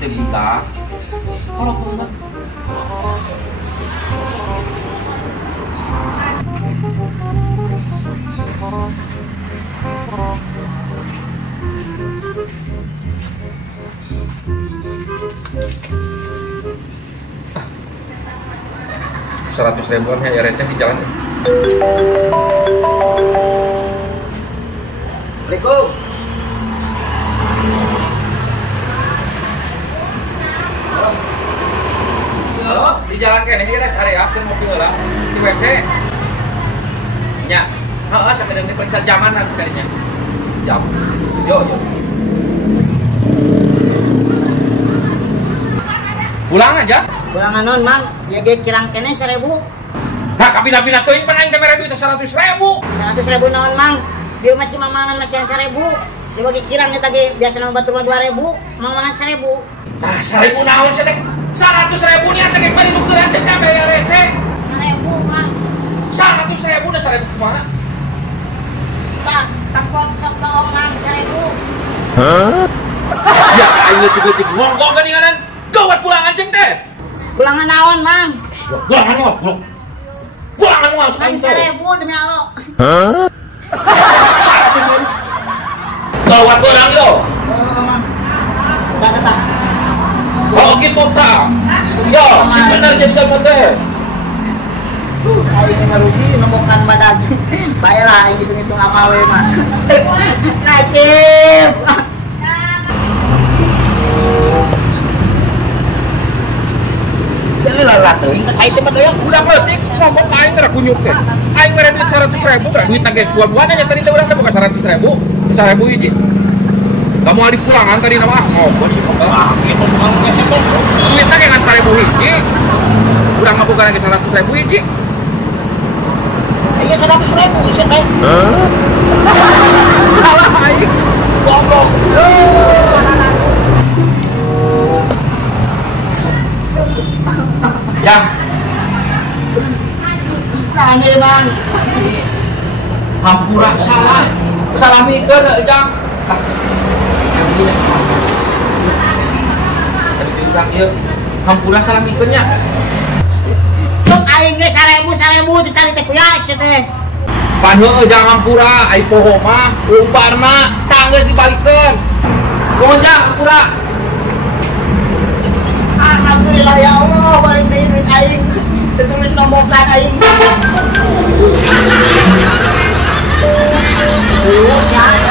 teh bisa. Kalau kurang Rp100.000-an ya receh di jalan. Assalamualaikum. Halo, di jalan kene di rest area ke mobil lah di WC. Nya, heeh sampai dengan periksa jamanan kayaknya. Jam. Yo. Pulang aja. Pulangan non mang, ya ge kirang kene 1.000. Nah, kapina-pina teuing pan aing teh mere duit 100.000. 100.000 naon mang? Dia masih mamangan masih yang 1.000. Dia bagi kirang eta ge biasa nama batur 2.000, mamangan 1.000. Nah, 1.000 naon sih teh? 100.000 nya teh ge bari nukeran cek bayar receh. 1.000 mang. 100.000 dah 1.000 kumaha? Tas, tampok sok doong mang 1.000. Hah? Ya, aing leutik-leutik ngongkong geuninganan. Gawat pulangan ceng teh. Pulangan naon mang? Pulangan mah, pulangan mah Mang 1.000 demi Allah. Hah? 100.000. Gawat pulang yo. Mang. Tak. Oh gitu tak. Yo, si bener jadi telepon teh. Aing ngarugi nemokan badag. Baiklah aing hitung-hitung amal we mah. Nasib. Jadi lalat teuing ka cai teh badoyang Udah leutik ngomong ka aing teh kunyuk teh. Aing mere duit 100.000 berarti duit teh buat-buat aja tadi teh urang teh bukan 100.000. 1.000 hiji. Kamu ada pulangan tadi nama ngobrol sih pokoknya. gitu tukang geus teh. Duit teh kan 1.000 hiji. Urang mah bukan lagi 100.000 hiji. Iya 100.000 sih teh. Salah aing. Goblok. Yang Nani bang. hampura salah mikir Jang. Tadi bilang ieu hampura salah mikirnya. Cuk aing ge 1.000 ditali teh kuyas teh. Pan heueuh Jang hampura ai poho mah umparna tanggeus dibalikeun. Kumaha Jang hampura? Alhamdulillah ya Allah balik deui duit aing. Ditulis nomokan aing. Cak.